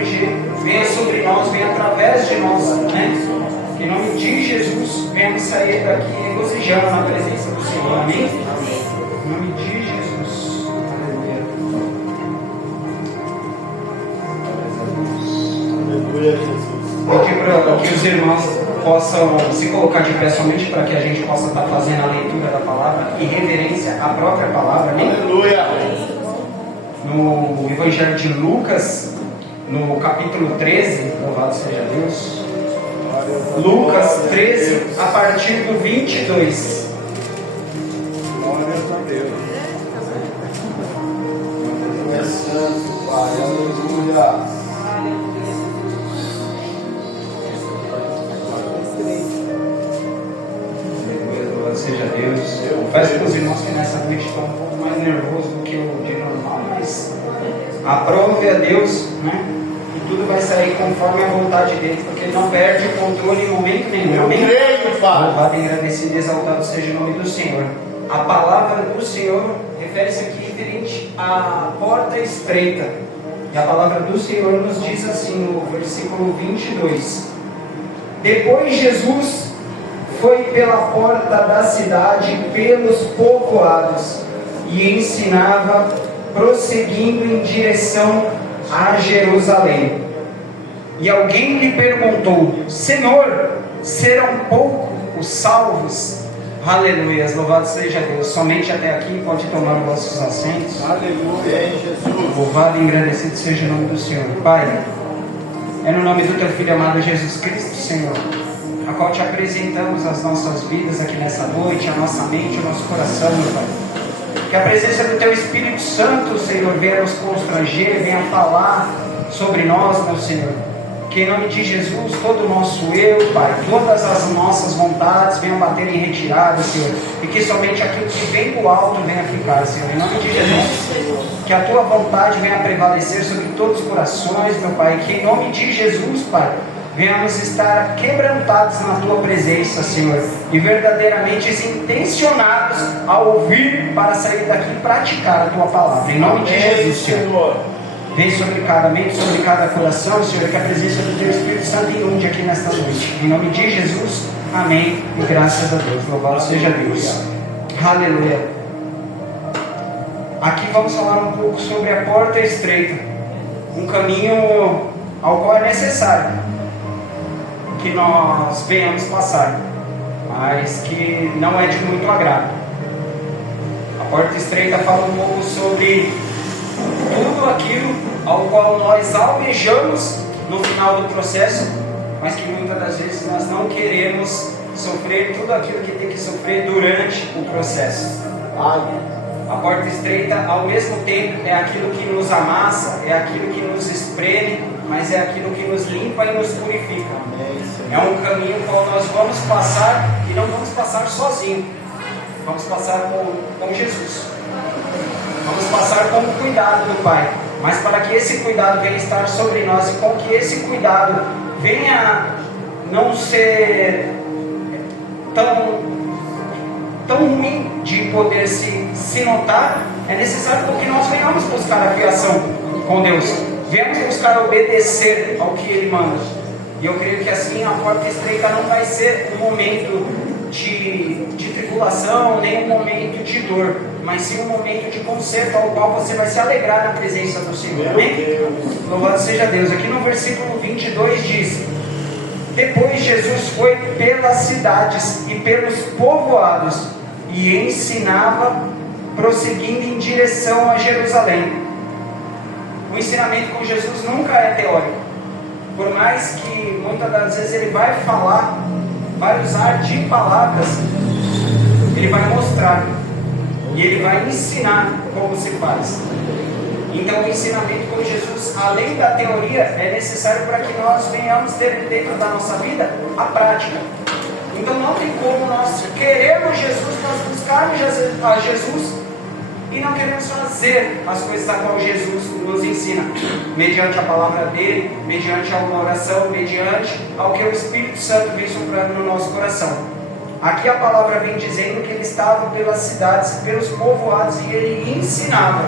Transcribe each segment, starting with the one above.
constranger venha sobre nós, venha através de nós, né? Que em nome de Jesus venhamos sair daqui regozijando na presença do Senhor, amém? Em nome de Jesus, aleluia. Aleluia, Jesus. Pedir para que os irmãos possam se colocar de pé somente para que a gente possa estar fazendo a leitura da palavra e reverência à própria palavra, amém? Aleluia. No Evangelho de Lucas, no capítulo 13, louvado seja Deus. Lucas 13, a partir do 22. Glória a Deus. É santo, Pai. Aleluia. Louvado seja Deus. Eu confesso para os irmãos que nessa noite estão um pouco mais nervosos do que o de normal, mas aprove a Deus, né? E tudo vai sair conforme a vontade dele, porque ele não perde o controle em momento nenhum. Eu creio, Pai. Louvado, engrandecido e exaltado seja o nome do Senhor. A palavra do Senhor refere-se aqui referente à porta estreita. E a palavra do Senhor nos diz assim no versículo 22. Depois Jesus foi pela porta da cidade, pelos povoados, e ensinava, prosseguindo em direção a Jerusalém. E alguém lhe perguntou: Senhor, serão poucos os salvos? Aleluia, louvado seja Deus. Somente até aqui, pode tomar os vossos assentos. Aleluia, em Jesus. Louvado e engrandecido seja o nome do Senhor. Pai, é no nome do teu Filho amado Jesus Cristo, Senhor, a qual te apresentamos as nossas vidas aqui nessa noite, a nossa mente, o nosso coração, meu Pai. Que a presença do teu Espírito Santo, Senhor, venha nos constranger, venha falar sobre nós, meu Senhor. Que em nome de Jesus, todo o nosso eu, Pai, todas as nossas vontades venham bater em retirada, Senhor. E que somente aquilo que vem do alto venha ficar, Senhor. Em nome de Jesus, que a tua vontade venha prevalecer sobre todos os corações, meu Pai. Que em nome de Jesus, Pai, venhamos estar quebrantados na tua presença, Senhor, e verdadeiramente intencionados a ouvir para sair daqui e praticar a tua palavra. Em nome de Jesus, Senhor. Vem sobre cada mente, sobre cada coração, Senhor, que a presença do teu Espírito Santo inunde aqui nesta noite. Em nome de Jesus, amém. E graças a Deus. Louvado seja Deus. Aleluia. Aqui vamos falar um pouco sobre a porta estreita. Um caminho ao qual é necessário que nós venhamos passar, mas que não é de muito agrado. A porta estreita fala um pouco sobre tudo aquilo ao qual nós almejamos no final do processo, mas que muitas das vezes nós não queremos sofrer tudo aquilo que tem que sofrer durante o processo. A porta estreita, ao mesmo tempo, é aquilo que nos amassa, é aquilo que nos espreme, mas é aquilo que nos limpa e nos purifica. É um caminho qual nós vamos passar, e não vamos passar sozinho, vamos passar com Jesus. Vamos passar com o cuidado do Pai, mas para que esse cuidado venha estar sobre nós e com que esse cuidado venha não ser tão ruim de poder se notar, é necessário que nós venhamos buscar a criação com Deus, venhamos buscar obedecer ao que Ele manda. E eu creio que assim a porta estreita não vai ser um momento de tribulação, nem um momento de dor, mas sim um momento de conserto ao qual você vai se alegrar na presença do Senhor. Amém? Louvado seja Deus. Aqui no versículo 22 diz: depois Jesus foi pelas cidades e pelos povoados e ensinava, prosseguindo em direção a Jerusalém. O ensinamento com Jesus nunca é teórico, por mais que muitas das vezes ele vai falar, vai usar de palavras, ele vai mostrar e ele vai ensinar como se faz. Então o ensinamento com Jesus, além da teoria, é necessário para que nós venhamos ter dentro da nossa vida a prática. Então não tem como nós queremos Jesus, nós buscarmos a Jesus e não queremos fazer as coisas a qual Jesus nos ensina, mediante a palavra dele, mediante a uma oração, mediante ao que o Espírito Santo vem soprando no nosso coração. Aqui a palavra vem dizendo que ele estava pelas cidades, pelos povoados, e ele ensinava.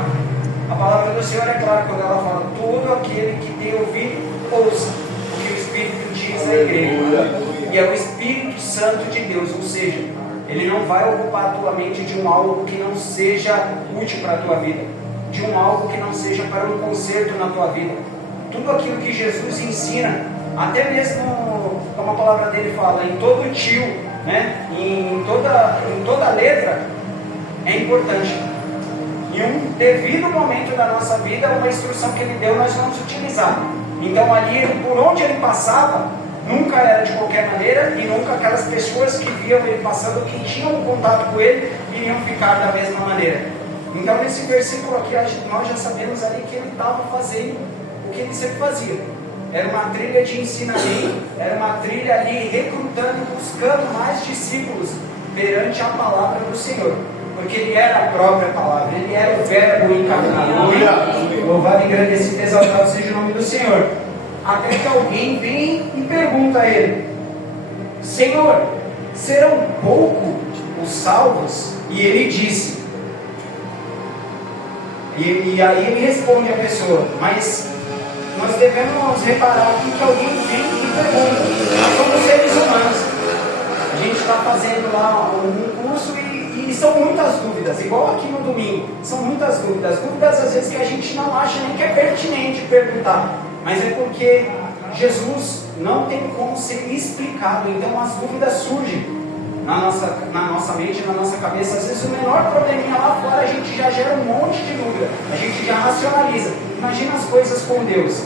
A palavra do Senhor é clara quando ela fala: todo aquele que tem ouvido, ouça o que o Espírito diz à igreja. E é o Espírito Santo de Deus, ou seja, ele não vai ocupar a tua mente de um algo que não seja útil para a tua vida, de um algo que não seja para um conserto na tua vida. Tudo aquilo que Jesus ensina, até mesmo como a palavra dele fala, em todo tio, né? em toda letra, é importante. Em um devido momento da nossa vida, uma instrução que ele deu, nós vamos utilizar. Então ali, por onde ele passava, nunca era de qualquer maneira, e nunca aquelas pessoas que viam ele passando, que tinham um contato com ele, iriam ficar da mesma maneira. Então nesse versículo aqui, nós já sabemos ali que ele estava fazendo o que ele sempre fazia. Era uma trilha de ensinamento, era uma trilha ali recrutando e buscando mais discípulos perante a palavra do Senhor. Porque ele era a própria palavra, ele era o verbo encarnado. Louvado, engrandecido e exaltado seja o nome do Senhor. Até que alguém vem e pergunta a ele: Senhor, serão poucos os salvos? E ele disse, e aí ele responde a pessoa, mas nós devemos reparar aqui que alguém vem e pergunta. Somos seres humanos, a gente está fazendo lá um curso e são muitas dúvidas, igual aqui no domingo, são muitas dúvidas às vezes que a gente não acha nem que é pertinente perguntar, mas é porque Jesus não tem como ser explicado, então as dúvidas surgem na nossa mente, na nossa cabeça. Às vezes o menor probleminha lá fora a gente já gera um monte de dúvida, a gente já racionaliza. Imagina as coisas com Deus.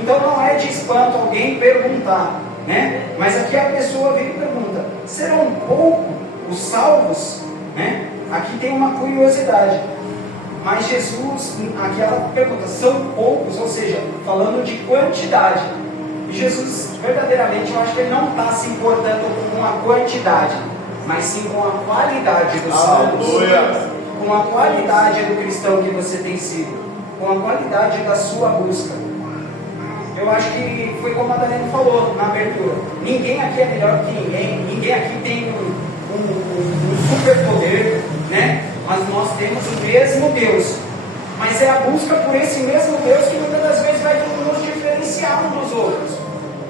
Então não é de espanto alguém perguntar, né? Mas aqui a pessoa vem e pergunta: serão poucos os salvos? Né? Aqui tem uma curiosidade. Mas Jesus, aqui ela pergunta, são poucos, ou seja, falando de quantidade. E Jesus, verdadeiramente, eu acho que ele não está se importando com a quantidade, mas sim com a qualidade dos salvos. Com a qualidade do cristão que você tem sido, com a qualidade da sua busca. Eu acho que foi como a Daniela falou na abertura: ninguém aqui é melhor que ninguém, ninguém aqui tem um superpoder, né? Mas nós temos o mesmo Deus. Mas é a busca por esse mesmo Deus que muitas das vezes vai nos diferenciar uns dos outros.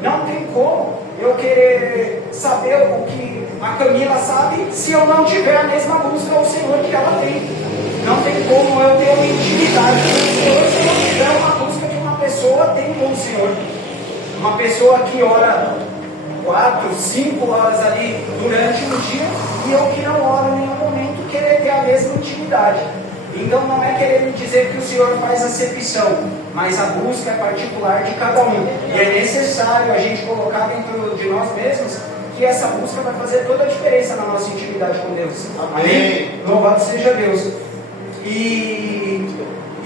Não tem como eu querer saber o que a Camila sabe se eu não tiver a mesma busca ao Senhor que ela tem. Não tem como eu ter uma intimidade com o Senhor se eu não tiver uma busca que uma pessoa tem com o Senhor. Uma pessoa que ora 4, 5 horas ali durante um dia, e eu que não oro em nenhum momento querer ter a mesma intimidade. Então não é querendo dizer que o Senhor faz acepção, mas a busca é particular de cada um. E é necessário a gente colocar dentro de nós mesmos que essa busca vai fazer toda a diferença na nossa intimidade com Deus. Amém? Louvado seja Deus. E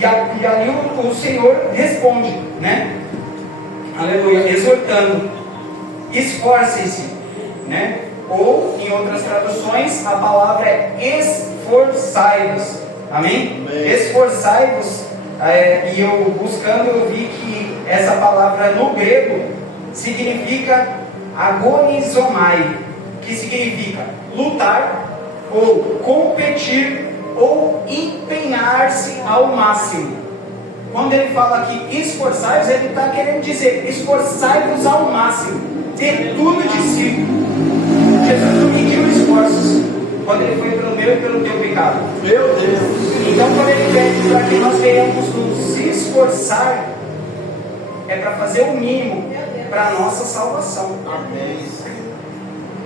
ali o Senhor responde, né? Aleluia, exortando: esforcem-se, né? Ou, em outras traduções, a palavra é esforçai-vos. Amém? Esforçai-vos. E eu buscando, eu vi que essa palavra no grego significa agonizomai, que significa lutar, ou competir, ou empenhar-se ao máximo. Quando ele fala aqui esforçai-vos, ele está querendo dizer: esforçai-vos ao máximo, ter tudo de si. Jesus não mediu esforços quando ele foi pelo meu e pelo teu pecado. Meu Deus! Então quando ele pede para que nós venhamos nos esforçar, é para fazer o mínimo para a nossa salvação. Amém.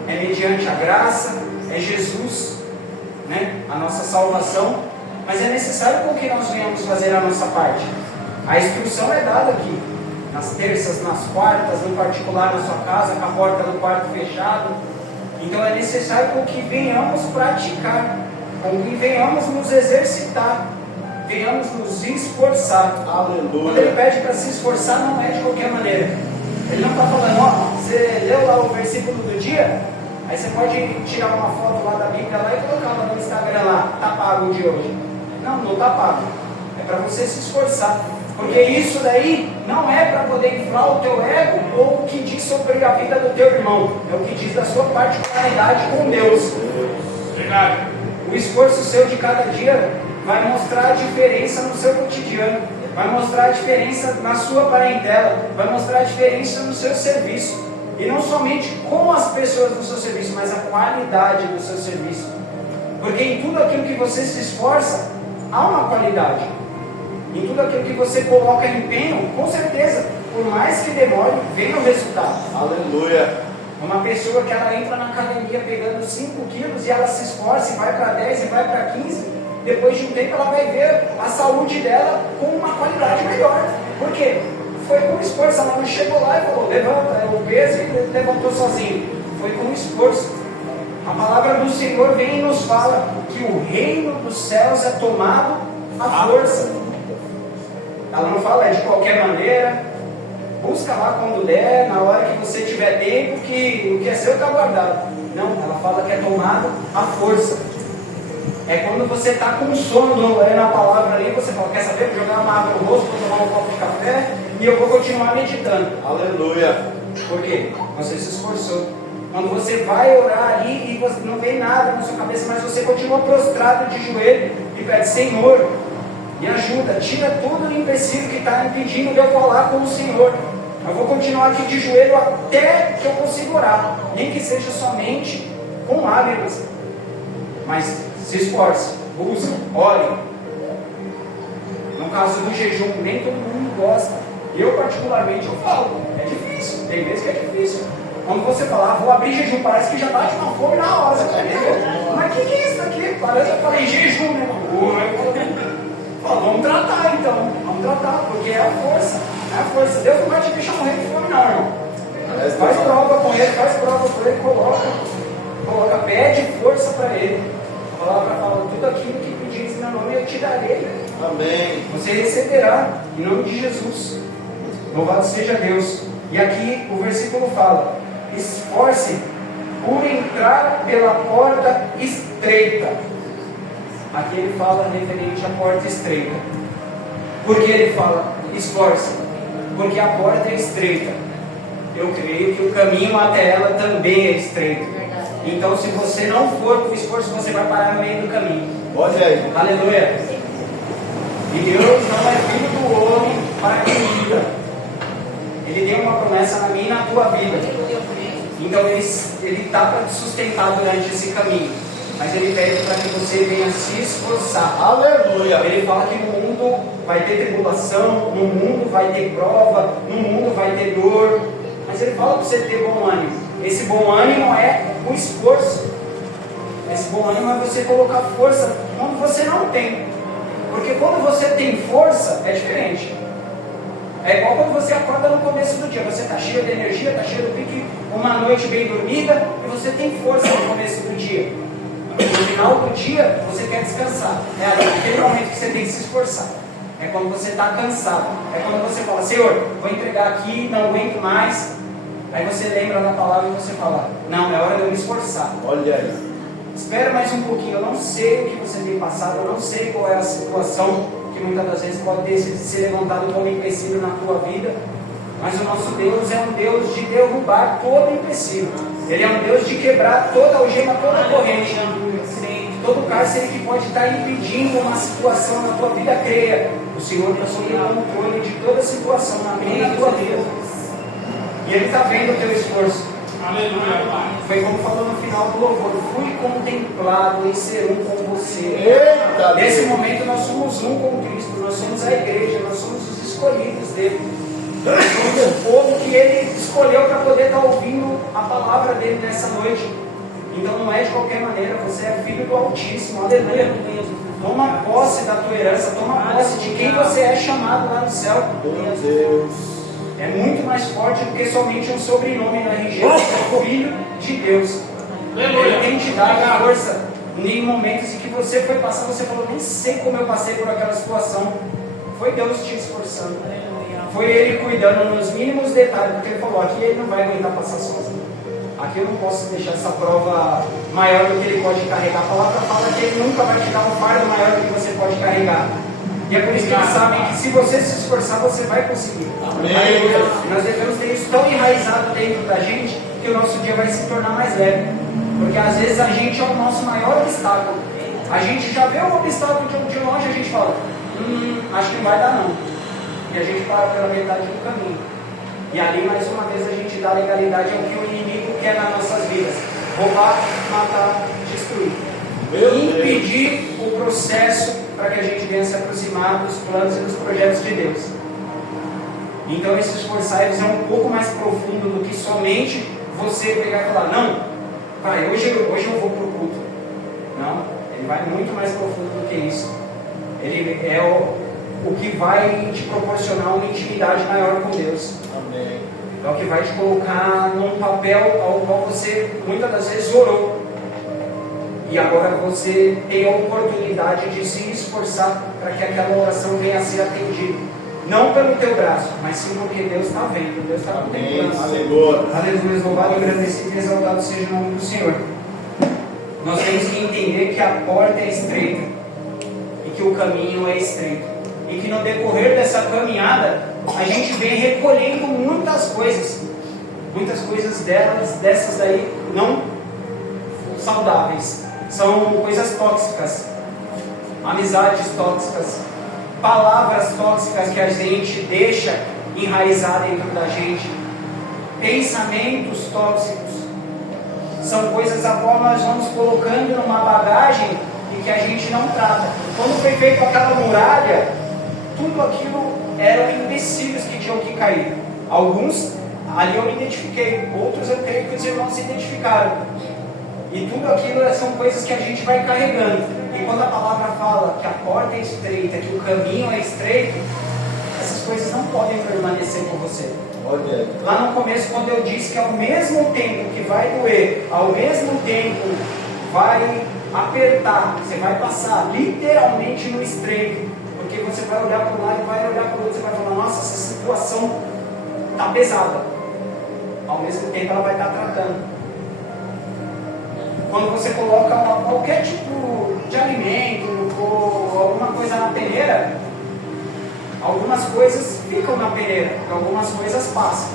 É mediante a graça, é Jesus, né? A nossa salvação. Mas é necessário com que nós venhamos fazer a nossa parte. A instrução é dada aqui, nas terças, nas quartas, no particular na sua casa, com a porta do quarto fechado. Então é necessário com que venhamos praticar, com que venhamos nos exercitar, venhamos nos esforçar. Aleluia. Quando ele pede para se esforçar, não é de qualquer maneira. Ele não está falando: ó, você leu lá o versículo do dia? Aí você pode tirar uma foto lá da Bíblia lá e colocar lá no Instagram lá, tá pago o de hoje. Não está pago. É para você se esforçar. Porque isso daí não é para poder inflar o teu ego ou o que diz sobre a vida do teu irmão. É o que diz da sua particularidade com Deus. O esforço seu de cada dia vai mostrar a diferença no seu cotidiano. vai mostrar a diferença na sua parentela, vai mostrar a diferença no seu serviço. E não somente com as pessoas do seu serviço, mas a qualidade do seu serviço. Porque em tudo aquilo que você se esforça, há uma qualidade. Em tudo aquilo que você coloca empenho, com certeza, por mais que demore, vem o resultado. Aleluia. Uma pessoa que ela entra na academia pegando 5 quilos e ela se esforça e vai para 10 e vai para 15, depois de um tempo ela vai ver a saúde dela com uma qualidade melhor. Por quê? Foi com esforço, ela não chegou lá e falou, levanta o peso e levantou sozinho. Foi com esforço. A palavra do Senhor vem e nos fala que o reino dos céus é tomado à força. Ela não fala de qualquer maneira, busca lá quando der, na hora que você tiver tempo, que o que é seu está guardado. Não, ela fala que é tomado à força. É quando você está com sono, lendo a palavra ali, você fala, quer saber, vou jogar uma água no rosto, vou tomar um copo de café e eu vou continuar meditando. Aleluia. Por quê? Você se esforçou. Quando você vai orar ali e você não vem nada na sua cabeça, mas você continua prostrado de joelho e pede, Senhor, me ajuda, tira todo o empecilho que está impedindo de eu falar com o Senhor. Eu vou continuar aqui de joelho até que eu consiga orar, nem que seja somente com lágrimas. Mas se esforce, busque, ore. No caso do jejum, nem todo mundo gosta. Eu particularmente eu falo, é difícil, tem vezes que é difícil. Quando você fala, vou abrir jejum, parece que já bate uma fome na hora. Você fala, mas o que é isso aqui? Parece que eu falei jejum, né? Fala, vamos tratar então, vamos tratar, porque é a força. É a força. Deus não vai te deixar morrer de fome, não, irmão. Faz prova com ele, coloca, pede força para ele. A palavra fala, tudo aquilo que pedires em meu nome eu te darei. Amém. Você receberá, em nome de Jesus. Louvado seja Deus. E aqui o versículo fala, esforce por entrar pela porta estreita. Aqui ele fala referente à porta estreita. Por que ele fala esforce? Porque a porta é estreita. Eu creio que o caminho até ela também é estreito. Então se você não for com esforço, você vai parar no meio do caminho. Olha aí. Aleluia. E Deus não é filho do homem para que minta. Ele deu uma promessa na minha e na tua vida. Então ele está para te sustentar durante esse caminho. Mas ele pede para que você venha se esforçar. Aleluia. Ele fala que no mundo vai ter tribulação, no mundo vai ter prova, no mundo vai ter dor. Mas ele fala para você ter bom ânimo. Esse bom ânimo é o esforço. Esse bom ânimo é você colocar força quando você não tem. Porque quando você tem força, é diferente. É igual quando você acorda no começo do dia. Você está cheio de energia, está cheio do pique, uma noite bem dormida, e você tem força no começo do dia. No final do dia, você quer descansar. É aquele momento que você tem que se esforçar. É quando você está cansado. É quando você fala, Senhor, vou entregar aqui, não aguento mais. Aí você lembra da palavra e você fala, não, é hora de eu me esforçar. Olha aí. Espera mais um pouquinho, eu não sei o que você tem passado, eu não sei qual é a situação que muitas das vezes pode ter se levantado como empecilho na tua vida, mas o nosso Deus é um Deus de derrubar todo empecilho. Ele é um Deus de quebrar toda algema, toda corrente, todo cárcere que pode estar impedindo uma situação na tua vida. Creia, o Senhor está sob o controle de toda situação na minha e na tua vida, e Ele está vendo o teu esforço. Aleluia, Pai. Foi como falou no final do louvor, fui contemplado em ser um com você. Eita, Nesse Deus. momento nós somos um com Cristo, nós somos a igreja, nós somos os escolhidos dele. Nós somos o povo que ele escolheu para poder estar ouvindo a palavra dele nessa noite. Então não é de qualquer maneira, você é filho do Altíssimo, aleluia. Toma posse da tua herança, toma posse de quem você é chamado lá no céu. Meu Deus. É muito mais forte do que somente um sobrenome na RG, você é filho de Deus. Ele tem te dado força em momentos em que você foi passar, você falou, nem sei como eu passei por aquela situação. Foi Deus te esforçando. Foi Ele cuidando nos mínimos detalhes, porque Ele falou, aqui Ele não vai aguentar passar sozinho. Aqui eu não posso deixar essa prova maior do que Ele pode carregar. A palavra fala que Ele nunca vai te dar um fardo maior do que você pode carregar. E é por isso que eles sabem que se você se esforçar, você vai conseguir. Amém. E nós devemos ter isso tão enraizado dentro da gente que o nosso dia vai se tornar mais leve. Porque às vezes a gente é o nosso maior obstáculo. A gente já vê um obstáculo de longe e a gente fala, acho que não vai dar não. e a gente para pela metade do caminho. E ali, mais uma vez, a gente dá legalidade ao que o inimigo quer nas nossas vidas: roubar, matar, destruir. E impedir o processo para que a gente venha se aproximar dos planos e dos projetos de Deus. Então, esse esforçar-vos é um pouco mais profundo do que somente você pegar e falar: não, vai, hoje eu vou para o culto. Não, ele vai muito mais profundo do que isso. Ele é o que vai te proporcionar uma intimidade maior com Deus. Amém. É o que vai te colocar num papel ao qual você muitas das vezes orou. E agora você tem a oportunidade de se esforçar para que aquela oração venha a ser atendida. Não pelo teu braço, mas sim porque Deus está vendo, Deus está contemplando. Aleluia, louvado, engrandecido e exaltado seja o nome do Senhor. Nós temos que entender que a porta é estreita e que o caminho é estreito. E que no decorrer dessa caminhada, a gente vem recolhendo muitas coisas dessas aí não saudáveis. São coisas tóxicas, amizades tóxicas, palavras tóxicas que a gente deixa enraizar dentro da gente, pensamentos tóxicos. São coisas a qual nós vamos colocando numa bagagem e que a gente não trata. Quando foi feita aquela muralha, tudo aquilo eram empecilhos que tinham que cair. Alguns ali eu me identifiquei, outros eu creio que os irmãos se identificaram. E tudo aquilo são coisas que a gente vai carregando. E quando a palavra fala que a porta é estreita, que o caminho é estreito, essas coisas não podem permanecer com você. Lá no começo, quando eu disse que ao mesmo tempo que vai doer, ao mesmo tempo vai apertar, você vai passar literalmente no estreito, porque você vai olhar para um lado e vai olhar para o outro, você vai falar: nossa, essa situação está pesada. Ao mesmo tempo ela vai estar tratando. Quando você coloca qualquer tipo de alimento ou alguma coisa na peneira, algumas coisas ficam na peneira, algumas coisas passam.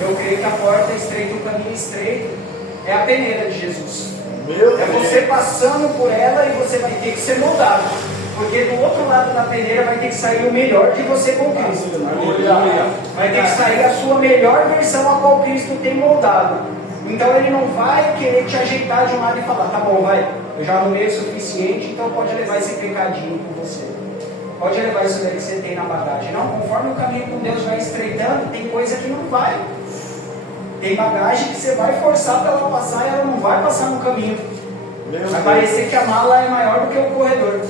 Eu creio que a porta estreita, o caminho estreito, é a peneira de Jesus. É você passando por ela e você vai ter que ser moldado. Porque do outro lado da peneira vai ter que sair o melhor de você com Cristo. Vai ter que sair a sua melhor versão a qual Cristo tem moldado. Então ele não vai querer te ajeitar de um lado e falar: tá bom, vai, eu já arrumei o suficiente, então pode levar esse pecadinho com você. Pode levar isso daí que você tem na bagagem. Não, conforme o caminho com Deus vai estreitando, tem coisa que não vai. Tem bagagem que você vai forçar para ela passar e ela não vai passar no caminho. Vai parecer que a mala é maior do que o corredor.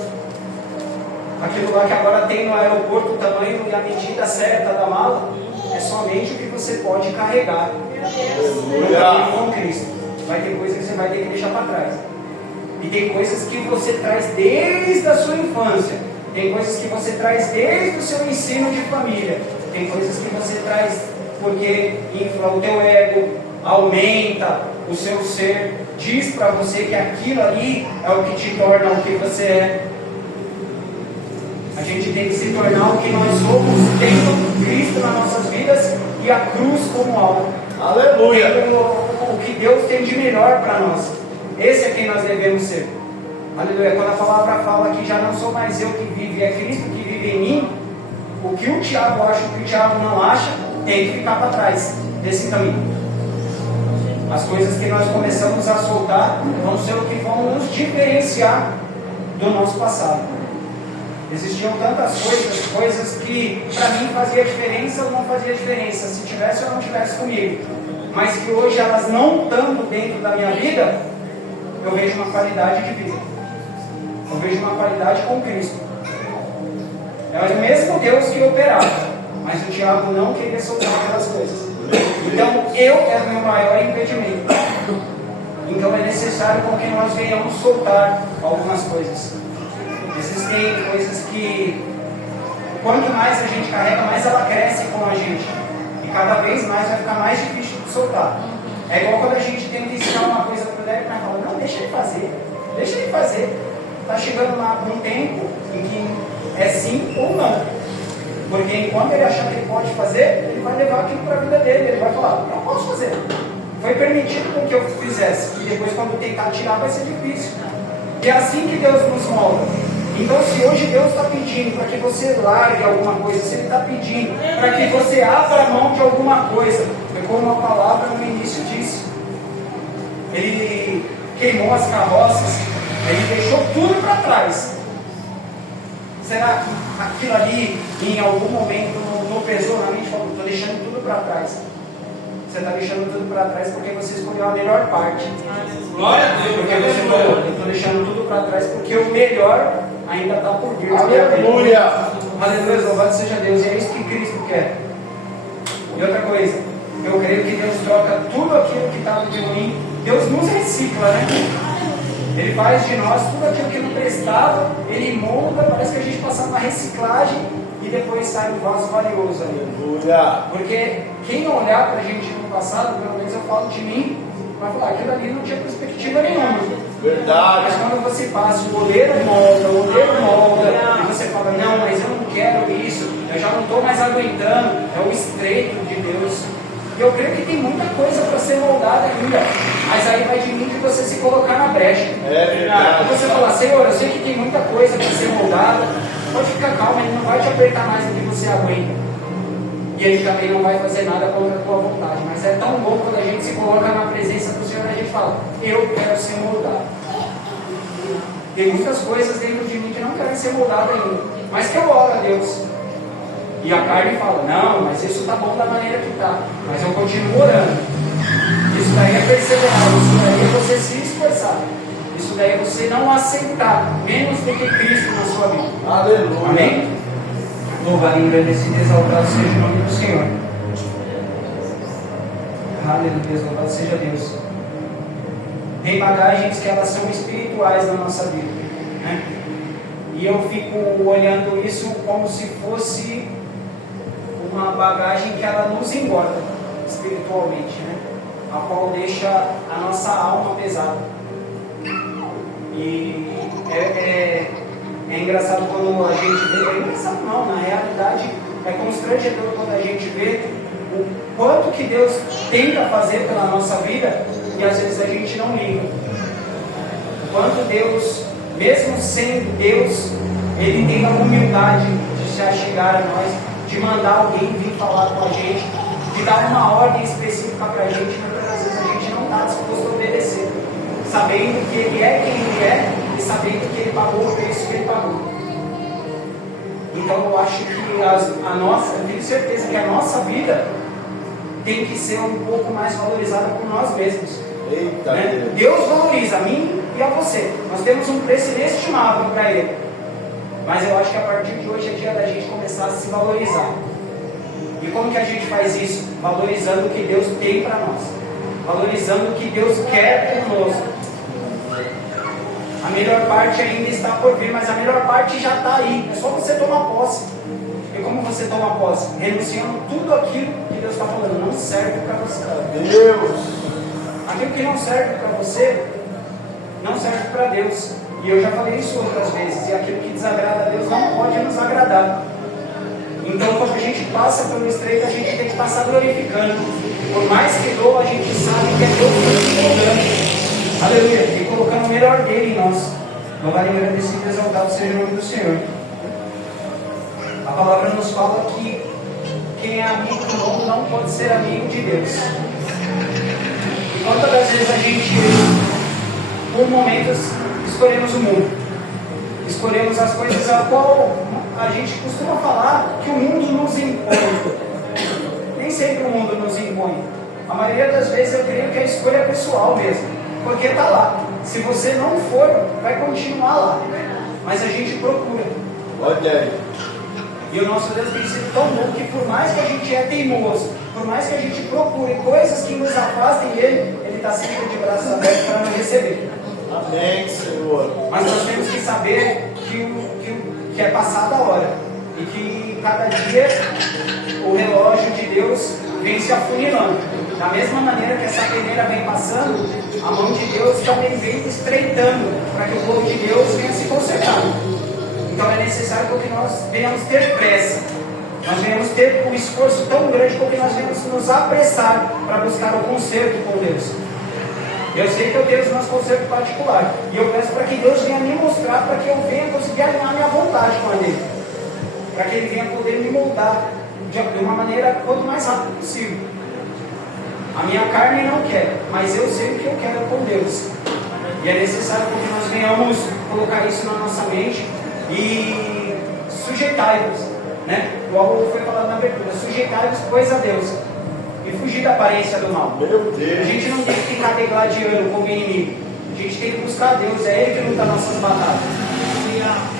Aquilo lá que agora tem no aeroporto, o tamanho e a medida certa da mala, é somente o que você pode carregar no caminho com Cristo. Vai ter coisas que você vai ter que deixar para trás. E tem coisas que você traz desde a sua infância. Tem coisas que você traz desde o seu ensino de família. Tem coisas que você traz porque infla o teu ego, aumenta o seu ser, diz para você que aquilo ali é o que te torna o que você é. A gente tem que se tornar o que nós somos, tendo Cristo nas nossas vidas e a cruz como alvo. Aleluia! Tendo o que Deus tem de melhor para nós. Esse é quem nós devemos ser. Aleluia! Quando a palavra fala que já não sou mais eu que vive, é Cristo que vive em mim, o que o Tiago acha, o que o Tiago não acha, tem que ficar para trás desse caminho. As coisas que nós começamos a soltar vão ser o que vão nos diferenciar do nosso passado. Existiam tantas coisas que para mim fazia diferença ou não fazia diferença, se tivesse ou não tivesse comigo, mas que hoje elas não estando dentro da minha vida, eu vejo uma qualidade de vida, eu vejo uma qualidade com Cristo. É o mesmo Deus que operava, mas o diabo não queria soltar aquelas coisas. Então eu era o meu maior impedimento. Então é necessário com que nós venhamos soltar algumas coisas. Existem coisas que, quanto mais a gente carrega, mais ela cresce com a gente. E cada vez mais vai ficar mais difícil de soltar. É igual quando a gente tenta ensinar uma coisa para o Leco e fala: não, deixa ele fazer. Está chegando lá um tempo em que é sim ou não. Porque enquanto ele achar que ele pode fazer, ele vai levar aquilo para a vida dele. Ele vai falar: não posso fazer. Foi permitido com que eu fizesse. E depois, quando tentar tirar, vai ser difícil. E é assim que Deus nos molda. Então, se hoje Deus está pedindo para que você largue alguma coisa, se Ele está pedindo para que você abra mão de alguma coisa, foi como a palavra no início disse. Ele queimou as carroças, Ele deixou tudo para trás. Será que aquilo ali, em algum momento, não pesou na mente? Falou, estou deixando tudo para trás. Você está deixando tudo para trás porque você escolheu a melhor parte. Glória a Deus. Porque você falou, estou deixando tudo para trás porque o melhor ainda está por vir. Aleluia. Aleluia, louvado seja Deus. E é isso que Cristo quer. E outra coisa, eu creio que Deus troca tudo aquilo que estava de ruim. Deus nos recicla, né? Ele faz de nós tudo aquilo que não prestava, Ele molda, parece que a gente passa uma reciclagem e depois sai um vaso valioso ali. Aleluia. Porque quem olhar para a gente no passado, pelo menos eu falo de mim, vai falar, aquilo ali não tinha perspectiva nenhuma. Verdade. Mas quando você passa, o oleiro molda, e você fala, não, mas eu não quero isso, eu já não estou mais aguentando, é o estreito de Deus. E eu creio que tem muita coisa para ser moldada ainda, mas aí vai de mim de você se colocar na brecha. É verdade. Você falar, Senhor, eu sei que tem muita coisa para ser moldada, pode ficar calma, Ele não vai te apertar mais do que você aguenta. E Ele também não vai fazer nada contra a tua vontade. Mas é tão bom quando a gente se coloca na presença do Senhor e a gente fala, eu quero ser moldado. Tem muitas coisas dentro de mim que não querem ser moldadas ainda, mas que eu oro a Deus. E a carne fala, não, mas isso está bom da maneira que está. Mas eu continuo orando. Isso daí é perseverar, isso daí é você se esforçar. Isso daí é você não aceitar menos do que Cristo na sua vida. Aleluia. Amém? Louvado, engrandecido e exaltado seja o nome do Senhor. Aleluia, louvado seja Deus. Tem bagagens que elas são espirituais na nossa vida, né? E eu fico olhando isso como se fosse uma bagagem que ela nos engorda espiritualmente, né? A qual deixa a nossa alma pesada. E é engraçado quando a gente vê, é engraçado não, na realidade é constrangedor quando a gente vê o quanto que Deus tenta fazer pela nossa vida e às vezes a gente não liga. O quanto Deus, mesmo sendo Deus, Ele tem a humildade de se achegar a nós, de mandar alguém vir falar com a gente, de dar uma ordem específica para a gente, muitas vezes a gente não está disposto a obedecer, sabendo que Ele é quem Ele é e sabendo que Ele pagou o preço que Ele pagou. Então eu acho que eu tenho certeza que a nossa vida tem que ser um pouco mais valorizada por nós mesmos. Eita, Né? Deus valoriza a mim e a você. Nós temos um preço inestimável para Ele. Mas eu acho que a partir de hoje é dia da gente começar a se valorizar. E como que a gente faz isso? Valorizando o que Deus tem para nós. Valorizando o que Deus quer conosco. A melhor parte ainda está por vir, mas a melhor parte já está aí. É só você tomar posse. E como você toma posse? Renunciando tudo aquilo que Deus está falando. Não serve para você. Deus. Aquilo que não serve para você, não serve para Deus. E eu já falei isso outras vezes. E aquilo que desagrada a Deus não pode nos agradar. Então, quando a gente passa pelo estreito, a gente tem que passar glorificando. Por mais que doa, a gente sabe que é Deus nos colocando. Aleluia. E colocando o melhor dele em nós. Louvado, agradecido e exaltado seja o nome do Senhor. A palavra nos fala que quem é amigo do mundo não pode ser amigo de Deus. E quantas das vezes a gente, por momentos, escolhemos o mundo, escolhemos as coisas a qual a gente costuma falar que o mundo nos impõe. Nem sempre o mundo nos impõe. A maioria das vezes eu creio que a escolha é pessoal mesmo, porque está lá. Se você não for, vai continuar lá. Mas a gente procura. Olha aí. E o nosso Deus tem sido tão bom que por mais que a gente é teimoso, por mais que a gente procure coisas que nos afastem dele, Ele está sempre de braços abertos para nos receber. Amém, Senhor. Mas nós temos que saber que é passada a hora. E que cada dia o relógio de Deus vem se afunilando. Da mesma maneira que essa peneira vem passando, a mão de Deus também vem estreitando para que o povo de Deus venha se consertar. Então é necessário que nós venhamos ter pressa. Nós venhamos ter um esforço tão grande porque nós venhamos nos apressar para buscar o conserto com Deus. Eu sei que eu tenho os meus concertos particulares. E eu peço para que Deus venha me mostrar, para que eu venha conseguir alinhar minha vontade com a dele. Para que ele venha poder me moldar de uma maneira quanto mais rápido possível. A minha carne não quer, mas eu sei o que eu quero com Deus. E é necessário que nós venhamos colocar isso na nossa mente e sujeitai-vos, né? Igual foi falado na abertura, sujeitai-vos, pois, a Deus. E fugir da aparência do mal. Meu Deus. A gente não tem que ficar degladiando como inimigo. A gente tem que buscar Deus, é Ele que luta nossas batalhas.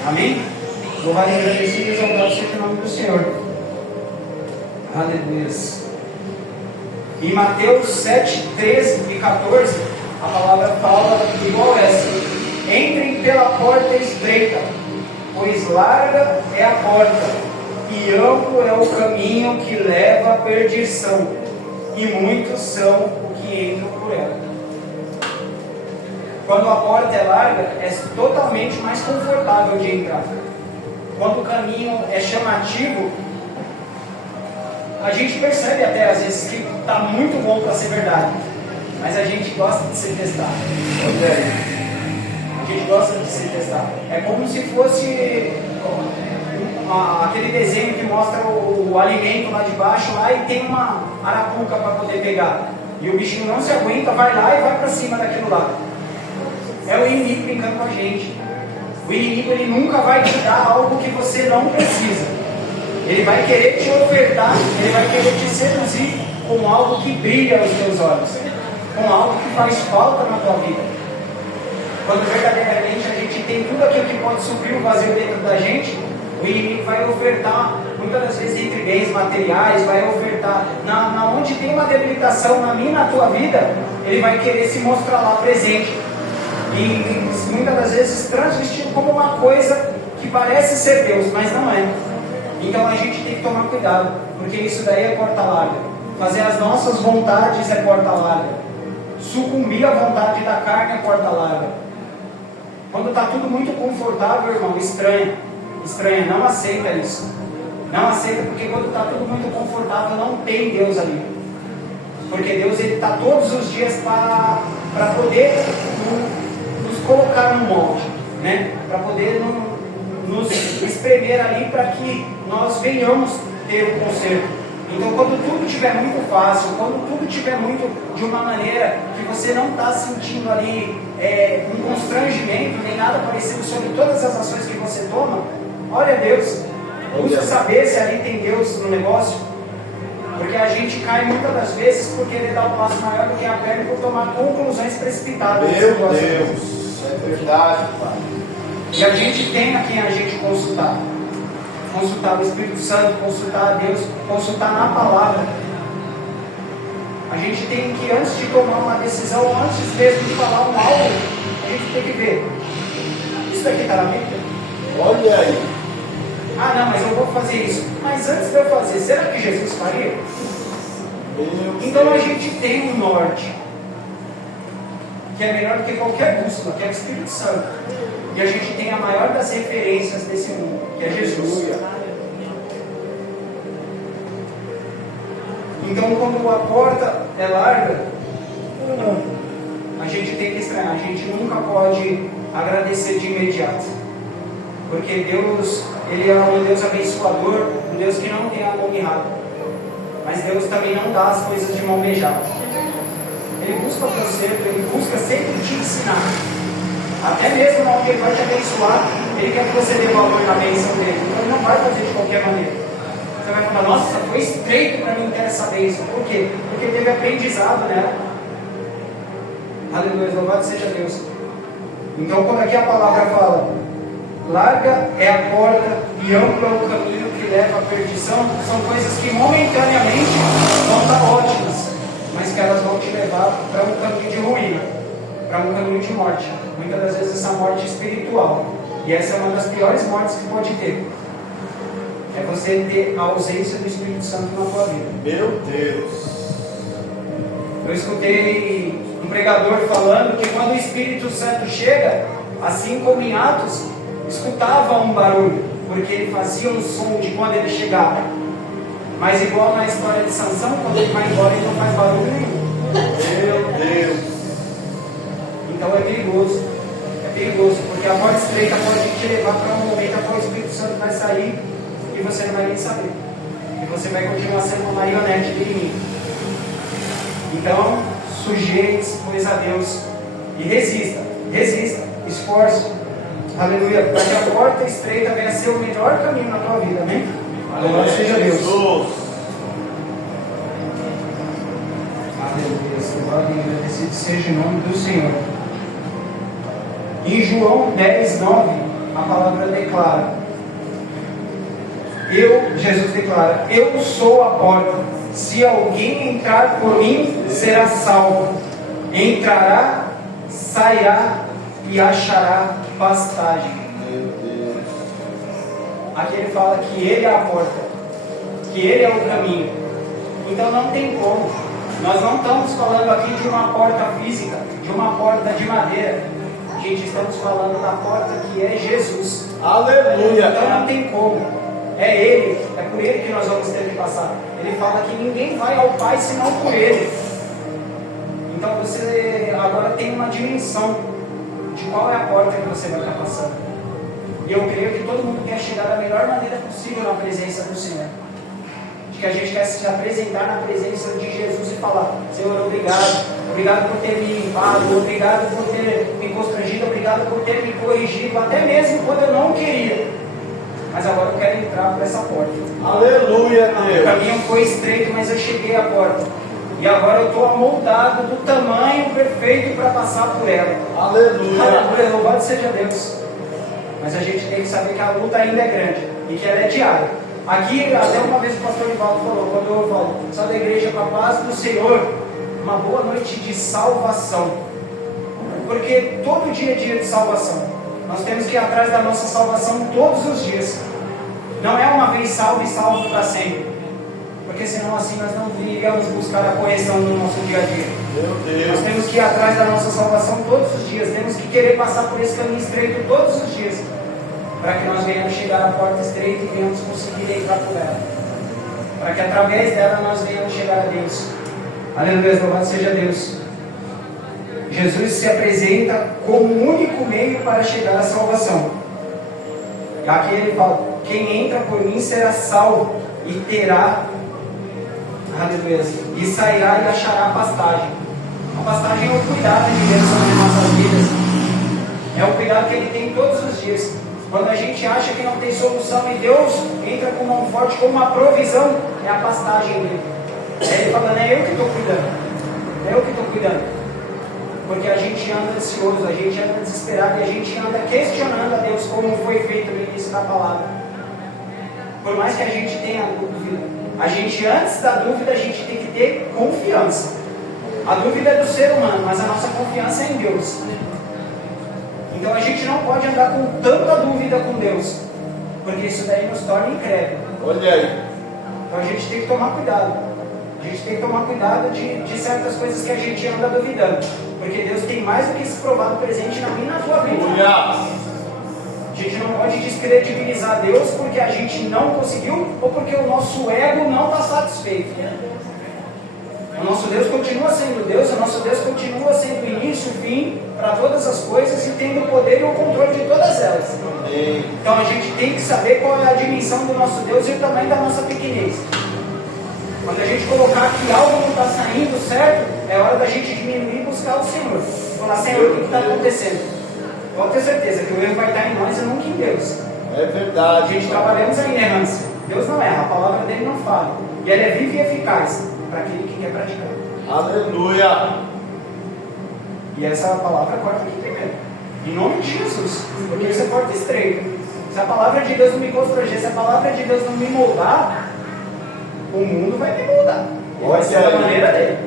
Amém? Louvado e agradecido e exaltado seja o nome do Senhor. Aleluia. Em Mateus 7, 13 e 14, a palavra fala igual essa: entrem pela porta estreita, pois larga é a porta, e amplo é o caminho que leva à perdição, e muitos são os que entram por ela. Quando a porta é larga, é totalmente mais confortável de entrar. Quando o caminho é chamativo, a gente percebe até às vezes que está muito bom para ser verdade, mas a gente gosta de ser testado. A gente gosta de ser testado. É como se fosse aquele desenho que mostra o alimento lá de baixo, lá, e tem uma arapuca para poder pegar. E o bichinho não se aguenta, vai lá e vai para cima daquilo lá. É o inimigo brincando com a gente. O inimigo, ele nunca vai te dar algo que você não precisa. Ele vai querer te ofertar, ele vai querer te seduzir com algo que brilha aos teus olhos, com algo que faz falta na tua vida. Quando verdadeiramente a gente tem tudo aquilo que pode suprir o vazio dentro da gente, o inimigo vai ofertar, muitas das vezes entre bens materiais, vai ofertar, na onde tem uma debilitação na minha e na tua vida, ele vai querer se mostrar lá presente. E muitas das vezes transvestido como uma coisa que parece ser Deus, mas não é. Então a gente tem que tomar cuidado, porque isso daí é porta larga. Fazer as nossas vontades é porta larga. Sucumbir à vontade da carne é porta larga. Quando está tudo muito confortável, irmão, estranha, não aceita isso. Não aceita, porque quando está tudo muito confortável, não tem Deus ali. Porque Deus, ele está todos os dias para poder nos colocar no molde, né? Para poder nos espremer ali, para que nós venhamos ter o conserto. Então, quando tudo estiver muito fácil, quando tudo estiver muito de uma maneira que você não está sentindo ali um constrangimento, nem nada parecido sobre todas as ações que você toma, olha a Deus, busca saber se ali tem Deus no negócio, porque a gente cai muitas das vezes por querer dar um passo maior do que a perna e por tomar conclusões precipitadas. Meu Deus, é verdade, Pai. E a gente tem a quem a gente consultar. Consultar o Espírito Santo, consultar a Deus, consultar na palavra. A gente tem que, antes de tomar uma decisão, antes mesmo de falar um algo, a gente tem que ver: isso daqui está na Bíblia? Olha aí. Ah, não, mas eu vou fazer isso. Mas antes de eu fazer, será que Jesus faria? Então a gente tem um norte, que é melhor do que qualquer bússola, que é o Espírito Santo. E a gente tem a maior das referências desse mundo, que é Jesus. Então, quando a porta é larga, a gente tem que estranhar. A gente nunca pode agradecer de imediato. Porque Deus, ele é um Deus abençoador, um Deus que não tem a mão mirrada. Mas Deus também não dá as coisas de mão beijada. Ele busca o conserto, ele busca sempre te ensinar. Até mesmo onde ele vai te abençoar, ele quer que você dê valor na bênção dele. Então ele não vai fazer de qualquer maneira. Você vai falar: nossa, foi estreito para mim ter essa bênção. Por quê? Porque teve aprendizado nela. Aleluia, louvado seja Deus. Então, quando aqui a palavra fala: larga é a porta e amplo é o caminho que leva à perdição, são coisas que momentaneamente vão estar ótimas, mas que elas vão te levar para um caminho de ruína, para um caminho de morte. Muitas das vezes essa morte espiritual. E essa é uma das piores mortes que pode ter. É você ter a ausência do Espírito Santo na tua vida. Meu Deus. Eu escutei um pregador falando que quando o Espírito Santo chega, assim como em Atos, escutava um barulho, porque ele fazia um som de quando ele chegava. Mas igual na história de Sansão, quando ele vai embora, ele não faz barulho nenhum. Meu Deus. Então é perigoso. É perigoso, porque a porta estreita pode te levar para um momento a qual o Espírito Santo vai sair e você não vai nem saber. E você vai continuar sendo uma marionete do inimigo. Então, sujeite-se, pois, a Deus e resista, esforce. Aleluia, para que a porta estreita venha a ser o melhor caminho na tua vida, amém? Louvado seja Deus. Aleluia, louvado e agradecido seja o nome do Senhor. Em João 10, 9, a palavra declara: Jesus declara, eu sou a porta, se alguém entrar por mim, será salvo, entrará, sairá e achará pastagem. Aqui ele fala que ele é a porta, que ele é o caminho. Então não tem como. Nós não estamos falando aqui de uma porta física, de uma porta de madeira. Gente, estamos falando da porta que é Jesus. Aleluia. Então não tem como. É Ele, é por Ele que nós vamos ter que passar. Ele fala que ninguém vai ao Pai senão por Ele. Então você agora tem uma dimensão de qual é a porta que você vai estar passando. E eu creio que todo mundo quer chegar da melhor maneira possível na presença do Senhor. De que a gente quer se apresentar na presença de Jesus e falar: Senhor, obrigado. Obrigado por ter me limpado, obrigado por ter me constrangido, obrigado por ter me corrigido, até mesmo quando eu não queria. Mas agora eu quero entrar por essa porta. Aleluia, Deus. O caminho foi estreito, mas eu cheguei à porta. E agora eu estou amoldado do tamanho perfeito para passar por ela. Aleluia. Aleluia, louvado seja Deus. Mas a gente tem que saber que a luta ainda é grande e que ela é diária. Aqui, até uma vez o pastor Nivaldo falou, quando eu falo, só da igreja com a paz do Senhor, uma boa noite de salvação. Porque todo dia é dia de salvação. Nós temos que ir atrás da nossa salvação todos os dias. Não é uma vez salvo e salvo para sempre. Porque senão assim nós não iríamos buscar a correção no nosso dia a dia. Meu Deus. Nós temos que ir atrás da nossa salvação todos os dias. Temos que querer passar por esse caminho estreito todos os dias. Para que nós venhamos chegar à porta estreita e venhamos conseguir entrar por ela. Para que através dela nós venhamos chegar a Deus. Aleluia, louvado seja Deus. Jesus se apresenta como o único meio para chegar à salvação. E aqui ele fala: quem entra por mim será salvo e terá, aleluia, e sairá e achará pastagem. A pastagem é o cuidado de Deus sobre nossas vidas. É o cuidado que Ele tem todos os dias. Quando a gente acha que não tem solução e Deus entra com mão forte, com uma provisão, é a pastagem dele. É Ele falando: é eu que estou cuidando. É eu que estou cuidando. Porque a gente anda ansioso, a gente anda desesperado e a gente anda questionando a Deus como foi feito no início da palavra. Por mais que a gente tenha dúvida, a gente, antes da dúvida, a gente tem que ter confiança. A dúvida é do ser humano, mas a nossa confiança é em Deus. Então a gente não pode andar com tanta dúvida com Deus, porque isso daí nos torna incrédulos. Olha aí. Então a gente tem que tomar cuidado. A gente tem que tomar cuidado de certas coisas que a gente anda duvidando. Porque Deus tem mais do que se provado presente na minha e na tua vida. A gente não pode descredibilizar Deus porque a gente não conseguiu ou porque o nosso ego não está satisfeito. O nosso Deus continua sendo Deus, o nosso Deus continua sendo início e fim para todas as coisas e tendo o poder e o controle de todas elas. Então a gente tem que saber qual é a dimensão do nosso Deus e o tamanho da nossa pequenez. Quando a gente colocar que algo não está saindo certo, é hora da gente diminuir e buscar o Senhor. Falar: Senhor, o que está acontecendo? Pode ter certeza que o erro vai estar em nós e nunca em Deus. É verdade. A gente trabalhamos a inerrância. Deus não erra, a palavra dele não falha. E ela é viva e eficaz para aquele que quer praticar. Aleluia. E essa palavra corta aqui primeiro. Em nome de Jesus. Porque isso é porta estreita. Se a palavra de Deus não me constranger, se a palavra de Deus não me moldar, o mundo vai me moldar. E vai ser da maneira dele.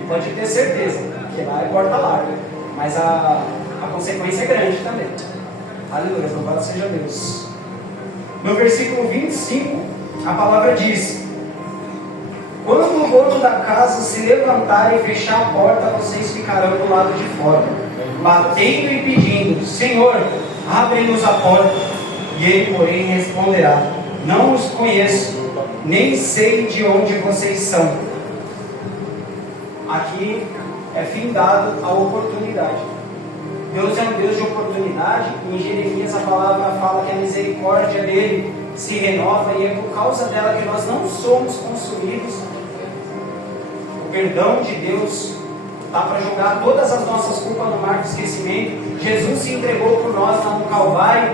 E pode ter certeza que lá é porta larga. Mas a consequência é grande também. Aleluia, louvado seja Deus. No versículo 25, a palavra diz: quando o dono da casa se levantar e fechar a porta, vocês ficarão do lado de fora, batendo e pedindo: Senhor, abre-nos a porta. E ele, porém, responderá: não os conheço, nem sei de onde vocês são. Aqui é findado a oportunidade. Deus é um Deus de oportunidade. Em Jeremias a palavra fala que a misericórdia dele se renova e é por causa dela que nós não somos consumidos. O perdão de Deus dá para jogar todas as nossas culpas no mar do esquecimento. Jesus se entregou por nós lá no Calvário,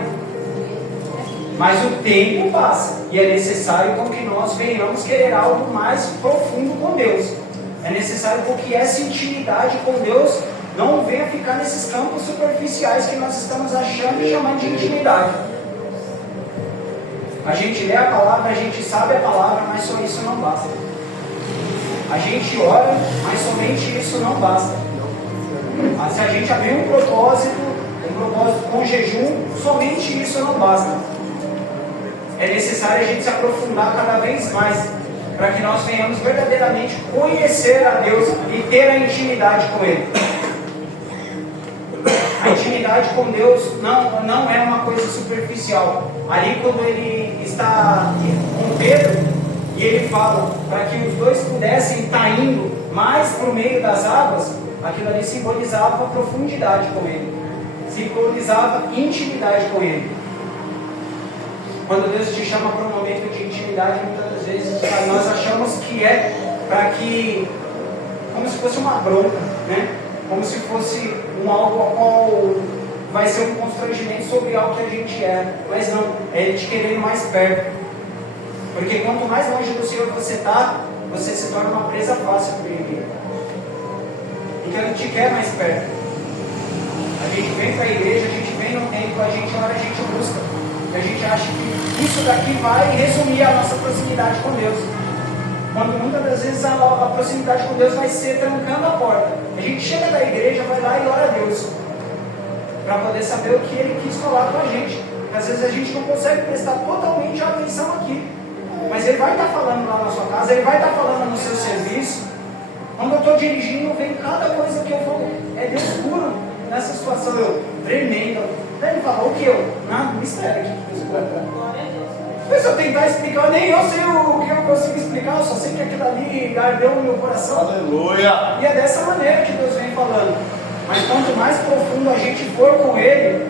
mas o tempo passa e é necessário com que nós venhamos querer algo mais profundo com Deus. É necessário que essa intimidade com Deus não venha ficar nesses campos superficiais que nós estamos achando e chamando de intimidade. A gente lê a palavra, a gente sabe a palavra, mas só isso não basta. A gente ora, mas somente isso não basta. Se a gente abrir um propósito com jejum, somente isso não basta. É necessário a gente se aprofundar cada vez mais, para que nós venhamos verdadeiramente conhecer a Deus e ter a intimidade com Ele. A intimidade com Deus não é uma coisa superficial. Ali quando ele está com Pedro, e ele fala para que os dois pudessem estar indo mais para o meio das águas, aquilo ali simbolizava profundidade com Ele, simbolizava intimidade com Ele. Quando Deus te chama para um momento de intimidade, muitas das vezes nós achamos que é para que, como se fosse uma bronca, né? Como se fosse algo ao qual vai ser um constrangimento sobre algo que a gente é, mas não, é Ele te querendo mais perto. Porque quanto mais longe do Senhor você está, você se torna uma presa fácil para Ele. Então Ele te quer mais perto. A gente vem para a igreja, a gente vem no templo, a gente ora, a gente busca. E a gente acha que isso daqui vai resumir a nossa proximidade com Deus. Quando muitas das vezes a proximidade com Deus vai ser trancando a porta. A gente chega da igreja, vai lá e ora a Deus, para poder saber o que Ele quis falar com a gente. Às vezes a gente não consegue prestar totalmente a atenção aqui, mas Ele vai estar falando lá na sua casa, Ele vai estar falando no seu serviço. Quando eu estou dirigindo, vem cada coisa que eu vou, é Deus puro. Nessa situação eu tremendo. Daí Ele fala, o que eu? Nada, mistério aqui. Se eu tentar explicar, nem eu sei o que eu consigo explicar, eu só sei que aquilo ali ardeu no meu coração. Aleluia! E é dessa maneira que Deus vem falando. Mas quanto mais profundo a gente for com Ele,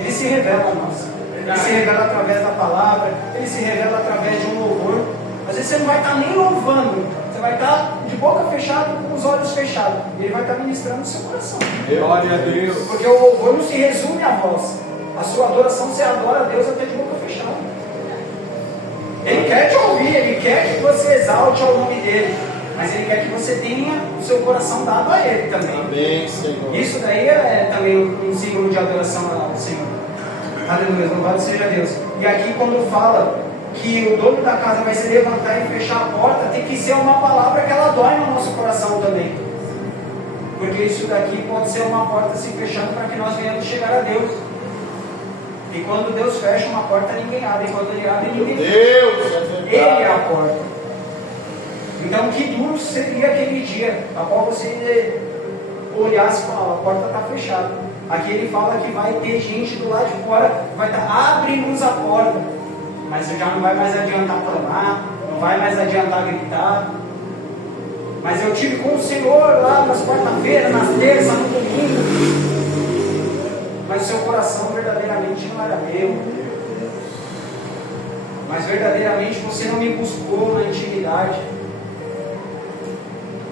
Ele se revela a nós. Ele se revela através da palavra, Ele se revela através de um louvor. Às vezes você não vai estar nem louvando, você vai estar de boca fechada, com os olhos fechados. E Ele vai estar ministrando no seu coração. Glória a Deus! Porque o louvor não se resume à voz. A sua adoração, você adora a Deus até de boca fechada. Ele quer te ouvir, Ele quer que você exalte ao nome dEle, mas Ele quer que você tenha o seu coração dado a Ele também. Amém, Senhor. Isso daí é também um símbolo de adoração ao Senhor. Aleluia, louvado seja Deus. E aqui quando fala que o dono da casa vai se levantar e fechar a porta, tem que ser uma palavra que ela dói no nosso coração também. Porque isso daqui pode ser uma porta se fechando para que nós venhamos chegar a Deus. E quando Deus fecha uma porta, ninguém abre. E quando Ele abre, ninguém fecha. Ele é a porta. Então, que duro seria aquele dia a qual você olhasse e falasse, a porta está fechada. Aqui Ele fala que vai ter gente do lado de fora, vai estar abrindo a porta. Mas já não vai mais adiantar clamar, não vai mais adiantar gritar. Mas eu tive com o Senhor lá nas quarta-feiras, nas terças, no domingo. Mas o seu coração verdadeiramente não era meu. Mas verdadeiramente você não me buscou na intimidade.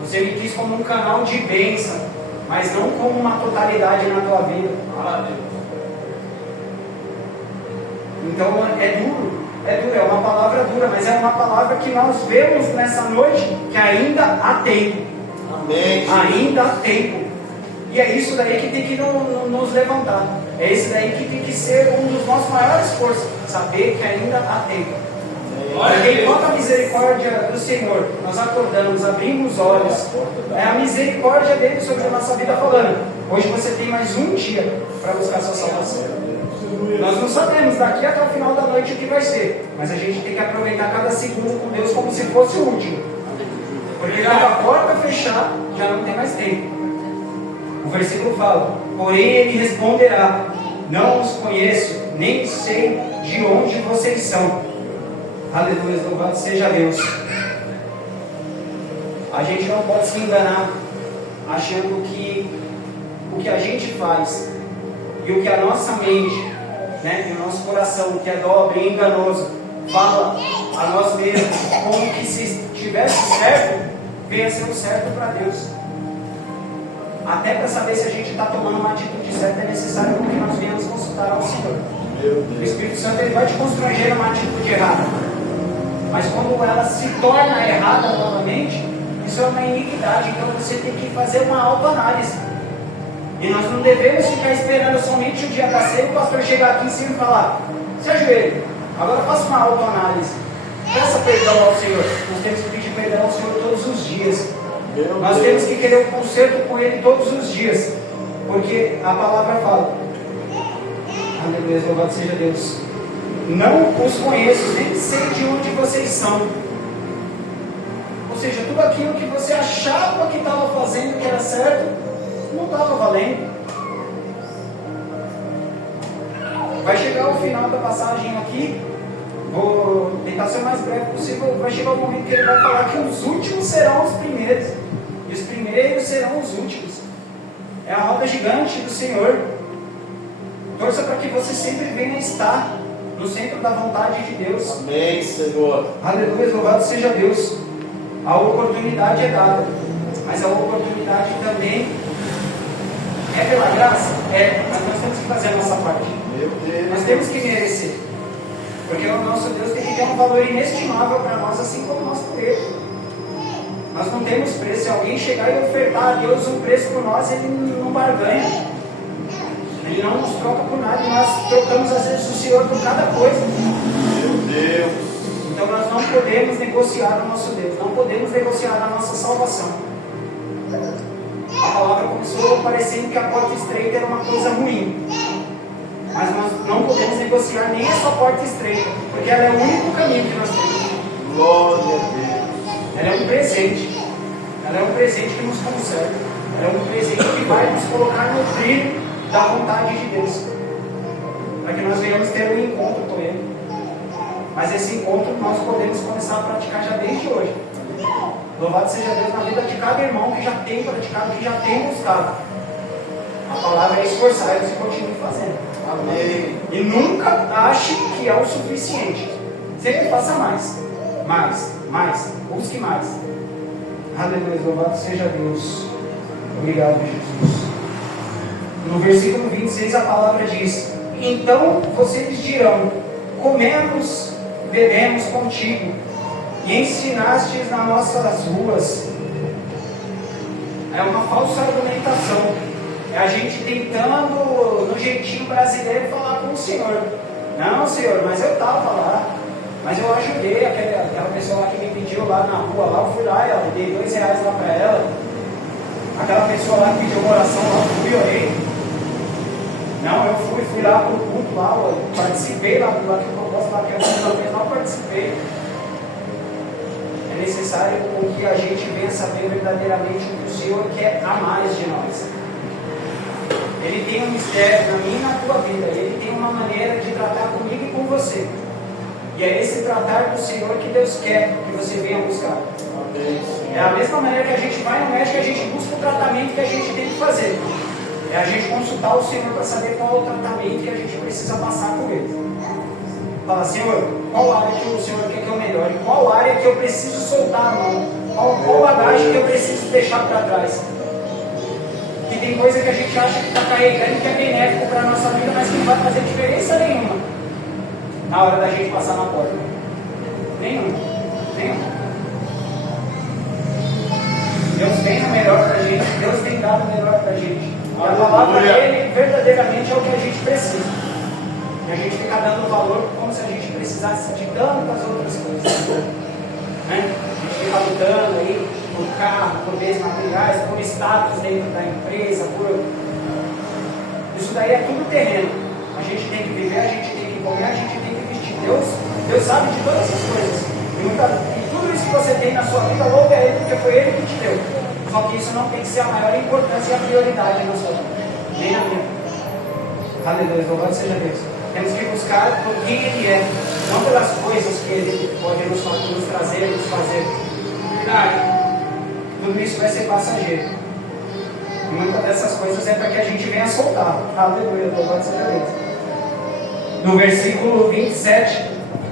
Você me quis como um canal de bênção, mas não como uma totalidade na tua vida. Então é duro, é uma palavra dura, mas é uma palavra que nós vemos nessa noite que ainda há tempo. Amém. Ainda há tempo. E é isso daí que tem que nos levantar. É isso daí que tem que ser um dos nossos maiores esforços. Saber que ainda há tempo. Porque enquanto a misericórdia do Senhor, nós acordamos, abrimos os olhos, é a misericórdia dele sobre a nossa vida falando, hoje você tem mais um dia para buscar a sua salvação. Nós não sabemos daqui até o final da noite o que vai ser, mas a gente tem que aproveitar cada segundo com Deus como se fosse o último. Porque quando a porta fechar, já não tem mais tempo. O versículo fala, porém ele responderá, não os conheço, nem sei de onde vocês são. Aleluia, louvado seja Deus. A gente não pode se enganar achando que o que a gente faz e o que a nossa mente, né, e o nosso coração, que é dobre e enganoso, fala a nós mesmos, como que se estivesse certo, venha ser o certo para Deus. Até para saber se a gente está tomando uma atitude certa, é necessário que nós venhamos consultar ao Senhor. O Espírito Santo ele vai te constranger numa atitude errada. Mas quando ela se torna errada novamente, isso é uma iniquidade. Então você tem que fazer uma autoanálise. E nós não devemos ficar esperando somente o dia da ceia, o pastor chegar aqui em cima e falar: se ajoelhe, agora faça uma autoanálise. Peça perdão ao Senhor. Nós temos que pedir perdão ao Senhor todos os dias. Nós temos que querer o conserto com Ele todos os dias. Porque a palavra fala: aleluia, louvado seja Deus. Não os conheço, nem sei de onde vocês são. Ou seja, tudo aquilo que você achava que estava fazendo que era certo, não estava valendo. Vai chegar o final da passagem aqui. Vou tentar ser o mais breve possível. Vai chegar o momento que ele vai falar que os últimos serão os primeiros, e os primeiros serão os últimos. É a roda gigante do Senhor. Torça para que você sempre venha estar no centro da vontade de Deus. Amém, Senhor. Aleluia, louvado seja Deus. A oportunidade é dada, mas a oportunidade também é pela graça? É, mas nós temos que fazer a nossa parte. Meu Deus. Nós temos que merecer. Porque o nosso Deus tem que ter um valor inestimável para nós, assim como nós por Ele. Nós não temos preço. Se alguém chegar e ofertar a Deus um preço por nós, Ele não barganha. Ele não nos troca por nada. E nós trocamos às vezes o Senhor por cada coisa. Meu Deus. Então nós não podemos negociar o nosso Deus. Não podemos negociar a nossa salvação. A palavra começou parecendo que a porta estreita era uma coisa ruim. Mas nós não podemos negociar nem essa porta estreita, porque ela é o único caminho que nós temos. Glória a Deus. Ela é um presente. Ela é um presente que nos conserva. Ela é um presente que vai nos colocar no trilho da vontade de Deus, para que nós venhamos ter um encontro com Ele. Mas esse encontro nós podemos começar a praticar já desde hoje. Louvado seja Deus na vida de cada irmão que já tem praticado, que já tem buscado. A palavra é esforçar-vos e continue fazendo. Amém. E nunca ache que é o suficiente. Sempre faça mais. Mais. Busque mais. Aleluia. Louvado seja Deus. Obrigado, Jesus. No versículo 26 a palavra diz: então vocês dirão: comemos, bebemos contigo, e ensinastes nas nossas ruas. É uma falsa argumentação. É a gente tentando, no jeitinho brasileiro, falar com o Senhor. Não, Senhor, mas eu estava lá. Mas eu ajudei aquela pessoa lá que me pediu lá na rua. Lá eu fui lá, eu dei R$2 lá para ela. Aquela pessoa lá que pediu uma oração lá, eu fui e orei. Não, eu fui lá para o culto lá, eu participei lá do que eu posso lá, que eu não participei. É necessário que a gente venha saber verdadeiramente o que o Senhor quer a mais de nós. Ele tem um mistério na minha e na tua vida. Ele tem uma maneira de tratar comigo e com você. E é esse tratar do Senhor que Deus quer que você venha buscar. É a mesma maneira que a gente vai no médico e a gente busca o tratamento que a gente tem que fazer. É a gente consultar o Senhor para saber qual é o tratamento que a gente precisa passar com Ele. Fala: Senhor, qual área que o Senhor quer que eu melhore? Qual área que eu preciso soltar a mão? Qual bagagem que eu preciso deixar para trás? Que tem coisa que a gente acha que está carregando, que é benéfico para a nossa vida, mas que não vai fazer diferença nenhuma na hora da gente passar na porta. Nenhuma. Deus tem o melhor para a gente. Deus tem dado o melhor para a gente. A palavra dele verdadeiramente é o que a gente precisa. E a gente fica dando valor como se a gente precisasse de tantas outras coisas. Né? A gente fica lutando aí por carro, por bens materiais, por status dentro da empresa, isso daí é tudo terreno. A gente tem que viver, a gente tem que comer, a gente tem que vestir. Deus sabe de todas essas coisas. E tudo isso que você tem na sua vida, louve a Ele, porque foi Ele que te deu. Só que isso não tem que ser a maior importância e a prioridade na sua vida. Nem na minha. Aleluia, louvado seja Deus. Temos que buscar por quem Ele é, não pelas coisas que Ele pode nos trazer, nos fazer. Tudo isso vai ser passageiro. E muitas dessas coisas é para que a gente venha soltar. Aleluia, louvado seja Deus. No versículo 27,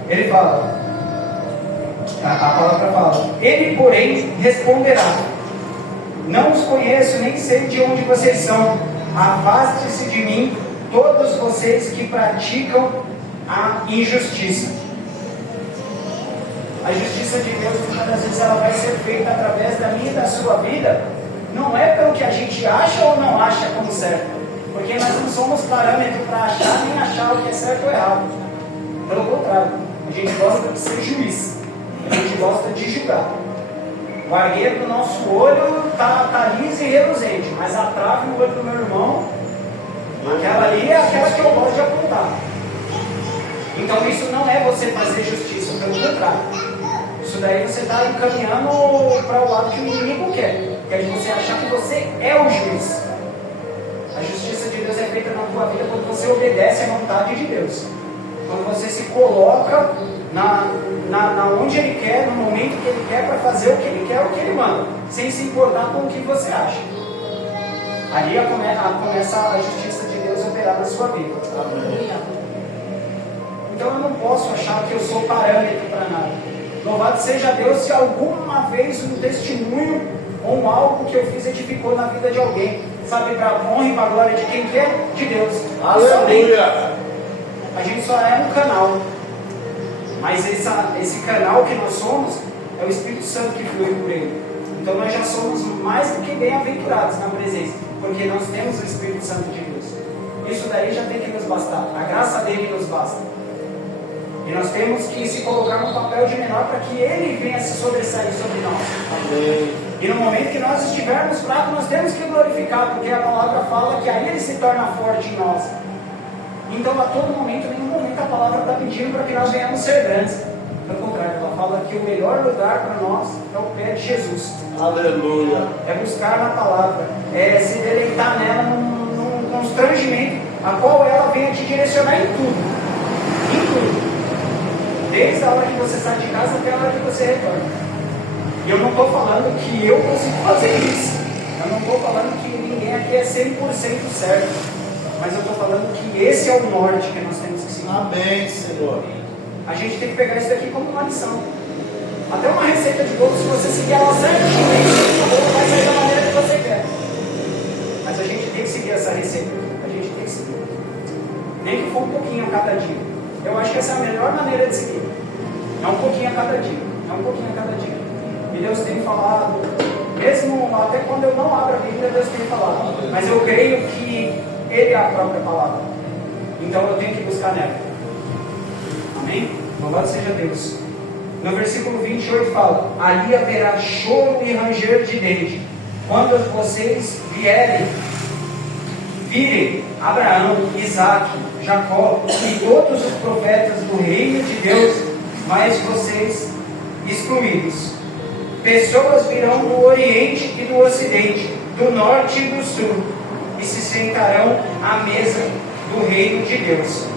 ele fala, a palavra fala: ele, porém, responderá: não os conheço, nem sei de onde vocês são. Afaste-se de mim, todos vocês que praticam a injustiça. A justiça de Deus, muitas das vezes, ela vai ser feita através da minha e da sua vida. Não é pelo que a gente acha ou não acha como certo, porque nós não somos parâmetro para achar nem achar o que é certo ou errado. Pelo contrário, a gente gosta de ser juiz, a gente gosta de julgar. O argueiro do nosso olho está liso e reluzente, mas a trave no olho do meu irmão, aquela ali é aquela que eu gosto de apontar. Então isso não é você fazer justiça, pelo contrário. Isso daí você está encaminhando para o lado que o inimigo quer, que é você achar que você é o juiz. A justiça de Deus é feita na tua vida quando você obedece à vontade de Deus. Quando você se coloca onde Ele quer, no momento que Ele quer, para fazer o que Ele quer, o que Ele manda, sem se importar com o que você acha. Ali começa a justiça de Deus operar na sua vida. Então eu não posso achar que eu sou parâmetro para nada. Louvado seja Deus se alguma vez um testemunho ou algo que eu fiz edificou na vida de alguém. Sabe, para a honra e para a glória de quem que é? De Deus. Aleluia! A gente só é um canal. Mas esse canal que nós somos é o Espírito Santo que flui por ele. Então nós já somos mais do que bem-aventurados na presença, porque nós temos o Espírito Santo de Deus. Isso daí já tem que nos bastar. A graça dele nos basta. E nós temos que se colocar no papel de menor para que ele venha se sobressair sobre nós. Amém. E no momento que nós estivermos fracos, nós temos que glorificar, porque a palavra fala que aí ele se torna forte em nós. Então, a todo momento, nenhum momento a palavra está pedindo para que nós venhamos ser grandes. Pelo contrário, ela fala que o melhor lugar para nós é o pé de Jesus. Aleluia. É buscar na palavra, é se deleitar nela num constrangimento, a qual ela venha te direcionar em tudo. Em tudo. Desde a hora que você sai de casa até a hora que você retorna. E eu não estou falando que eu consigo fazer isso. Eu não estou falando que ninguém aqui é 100% certo. Mas eu estou falando que esse é o norte que nós temos que seguir. Amém, Senhor. A gente tem que pegar isso daqui como uma lição. Até uma receita de bolo, se você seguir ela certinho, o bolo vai sair da maneira que você quer. Mas a gente tem que seguir essa receita. A gente tem que seguir. Nem que for um pouquinho a cada dia. Eu acho que essa é a melhor maneira de seguir. É um pouquinho a cada dia. É um pouquinho a cada dia. E Deus tem falado, mesmo até quando eu não abro a Bíblia, Deus tem falado. Mas eu creio que Ele é a própria palavra. Então eu tenho que buscar nela. Amém? Louvado seja Deus. No versículo 28 fala: ali haverá choro e ranger de dente, quando vocês virem Abraão, Isaque, Jacó e todos os profetas do reino de Deus, mas vocês excluídos. Pessoas virão do Oriente e do Ocidente, do Norte e do Sul, e se sentarão à mesa do reino de Deus.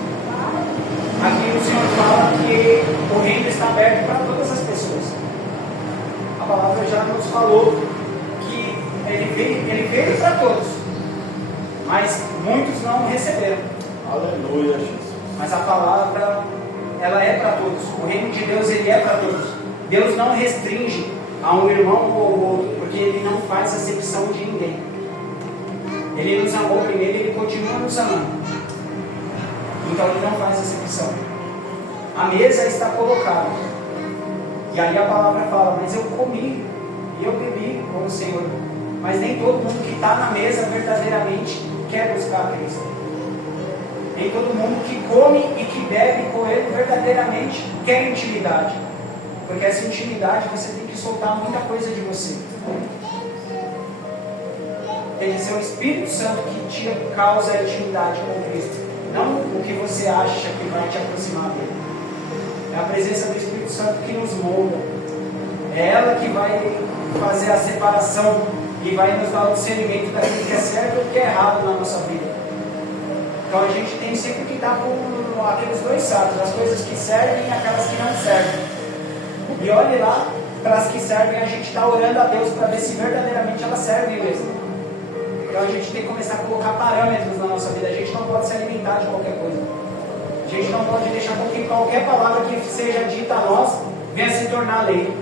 Aqui o Senhor fala que o reino está aberto para todas as pessoas. A palavra já nos falou que ele veio para todos, mas muitos não receberam. Aleluia, Jesus. Mas a palavra, ela é para todos. O reino de Deus, ele é para todos. Deus não restringe a um irmão ou outro, porque ele não faz acepção de ninguém. Ele nos amou primeiro e ele continua nos amando. Então ele não faz acepção. A mesa está colocada. E aí a palavra fala: mas eu comi e eu bebi com o Senhor. Mas nem todo mundo que está na mesa verdadeiramente quer buscar a Cristo. Nem todo mundo que come e que bebe com Ele verdadeiramente quer intimidade. Porque essa intimidade você tem que soltar muita coisa de você. Tem que ser o Espírito Santo que te causa a intimidade com Cristo. Não o que você acha que vai te aproximar dele. É a presença do Espírito Santo que nos molda. É ela que vai fazer a separação e vai nos dar o discernimento daquilo que é certo e o que é errado na nossa vida. Então a gente tem sempre que estar com aqueles dois sacos, as coisas que servem e aquelas que não servem. E olhe lá, para as que servem, a gente está orando a Deus para ver se verdadeiramente elas servem mesmo. Então a gente tem que começar a colocar parâmetros na nossa vida. A gente não pode se alimentar de qualquer coisa. A gente não pode deixar com que qualquer palavra que seja dita a nós venha se tornar lei.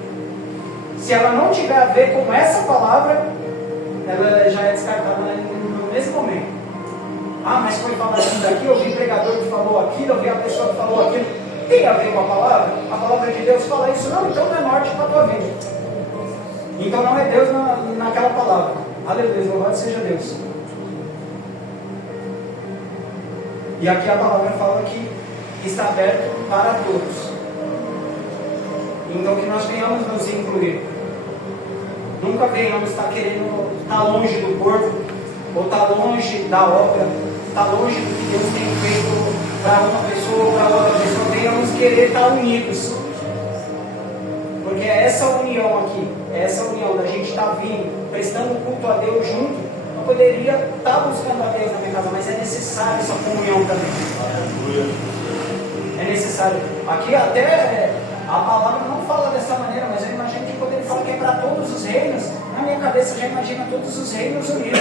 Se ela não tiver a ver com essa palavra, ela já é descartada no mesmo momento. Ah, mas foi falado isso daqui, eu vi o pregador que falou aquilo, eu vi a pessoa que falou aquilo. Tem a ver com a palavra? A palavra de Deus fala isso? Não, então não é norte para a tua vida. Então não é Deus naquela palavra. Aleluia, louvado seja Deus. E aqui a palavra fala que está aberto para todos. Então que nós venhamos nos incluir. Nunca venhamos estar querendo estar longe do corpo, ou estar longe da obra, estar longe do que Deus tem feito para uma pessoa ou para outra pessoa. Venhamos querer estar unidos. Porque é essa união aqui, é essa união da gente estar vindo, prestando culto a Deus junto. Eu poderia estar buscando a Deus na minha casa, mas é necessário essa comunhão também. É necessário. Aqui até a palavra não fala dessa maneira, mas eu imagino que quando ele fala que é para todos os reinos, na minha cabeça já imagina todos os reinos unidos.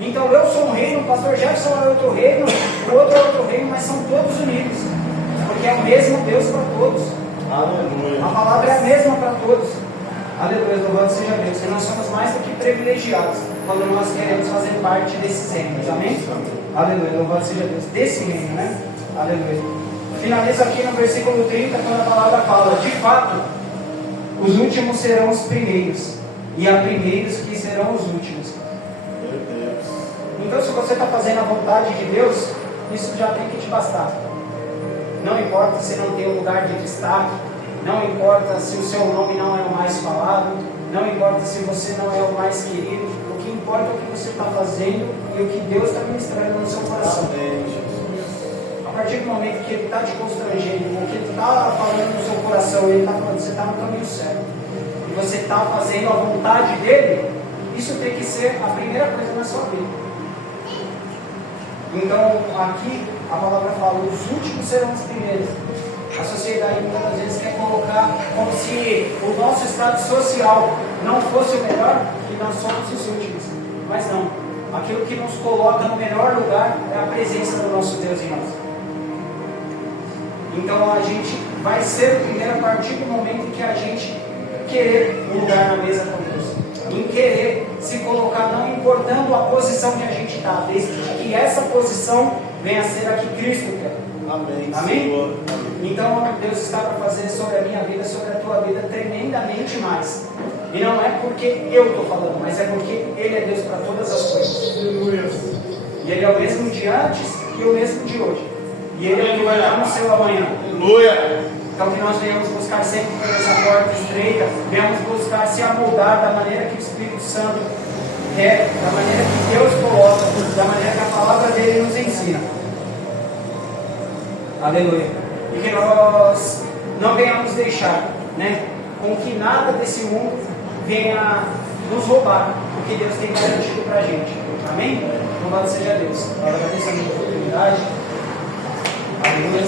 Então eu sou um reino, o pastor Jefferson é outro reino, o outro é outro reino, mas são todos unidos. Porque é o mesmo Deus para todos. Aleluia. A palavra é a mesma para todos. Aleluia, louvado seja Deus. E nós somos mais do que privilegiados quando nós queremos fazer parte desses reinos. Amém? Aleluia, louvado seja Deus. Desse reino, né? Aleluia. Finalizo aqui no versículo 30, quando a palavra fala: de fato, os últimos serão os primeiros, e há primeiros que serão os últimos. Meu Deus. Então, se você está fazendo a vontade de Deus, isso já tem que te bastar. Não importa se não tem um lugar de destaque, não importa se o seu nome não é o mais falado, não importa se você não é o mais querido, o que importa é o que você está fazendo e o que Deus está ministrando no seu coração. Amém, Jesus. A partir do momento que Ele está te constrangendo, o que Ele está falando no seu coração, Ele está falando que você está no caminho certo, e você está fazendo a vontade dEle, isso tem que ser a primeira coisa na sua vida. Então, aqui a palavra fala: os últimos serão os primeiros. A sociedade muitas vezes quer colocar como se o nosso estado social não fosse o melhor e nós somos os últimos. Mas não. Aquilo que nos coloca no melhor lugar é a presença do nosso Deus em nós. Então a gente vai ser o primeiro a partir do momento em que a gente querer um lugar na mesa com Deus. Em querer se colocar, não importando a posição que a gente está, desde que essa posição venha a ser a que Cristo quer. Amém, Amém? Senhor. Então Deus está para fazer sobre a minha vida, sobre a tua vida, tremendamente mais. E não é porque eu estou falando, mas é porque Ele é Deus para todas as coisas. E Ele é o mesmo de antes e o mesmo de hoje. E Ele é o que vai dar no seu amanhã. Aleluia. Então que nós venhamos buscar sempre por essa porta estreita, venhamos buscar se amoldar da maneira que o Espírito Santo quer, da maneira que Deus coloca, da maneira que a palavra dele nos ensina. Aleluia. E que nós não venhamos deixar, né, com que nada desse mundo venha nos roubar o que Deus tem garantido para a gente. Amém? Louvado seja Deus. Agora agradeço a minha oportunidade. Aleluia.